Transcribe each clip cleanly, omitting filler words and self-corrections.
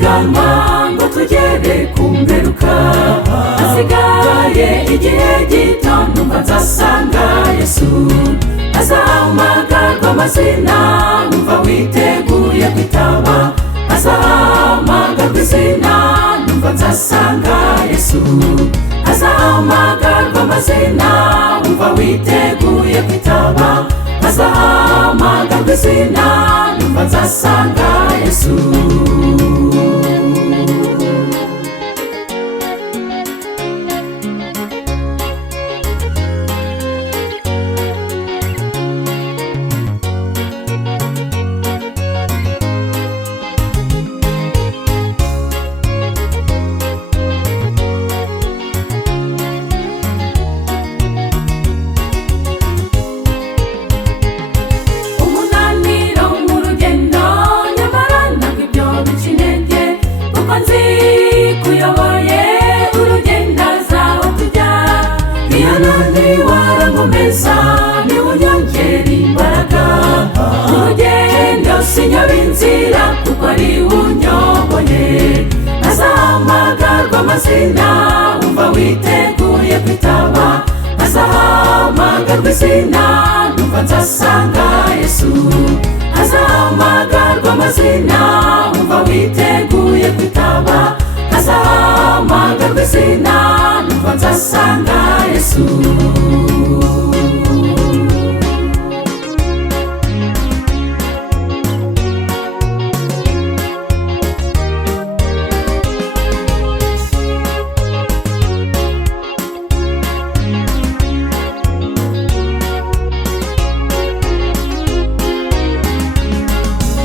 dusiganwa ngo tugere ku mperuka, hasigaye igihe gito numva nzasanga Yesu. Azahamagarwa amazina numva witeguye kwitaba, azahamagarwa izina numva nzasanga Yesu. Azahamagarwa amazina numva witeguye kwitaba, azahamagarwa izina numva nzasanga Yesu. Urugendo sinyaba inzira kuko ari unyoboye. Azahamagarwa amazina umva witeguye kwitaba, azahamagarwa izina numva nzasanga Yesu. Azahamagarwa amazina umva witeguye kwitaba, azahamagarwa izina numva nzasanga Yesu.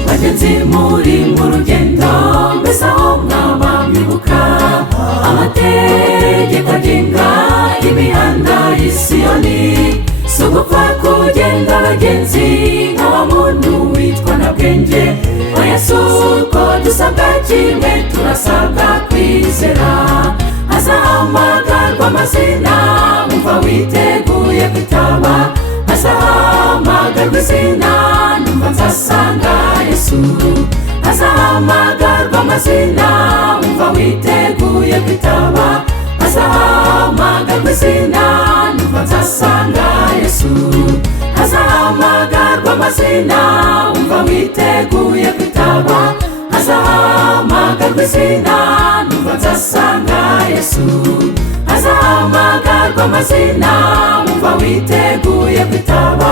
Bagenzi muri mu rugendo, mbese aho mwaba mwibuka amategeko agenga imihanda y'i Siyoni? Si ugupfa kugenda bagenzi nk'awa muntu witwa na bwenge, oya si uko dusabwa kimwe, turasabwa kwizera. Azahamagarwa amazina umva witeguye kwitaba, azahamagarwa izina numva nzasanga Yesu. Azahamagarwa amazina umva witeguye kwitaba, azahamagarwa izina numva nzasanga Yesu. Azahamagarwa amazina umva witeguye kwitaba, azahamagarwa izina numva nzasanga Yesu. Azahamagarwa amazina umva witeguye kwitaba,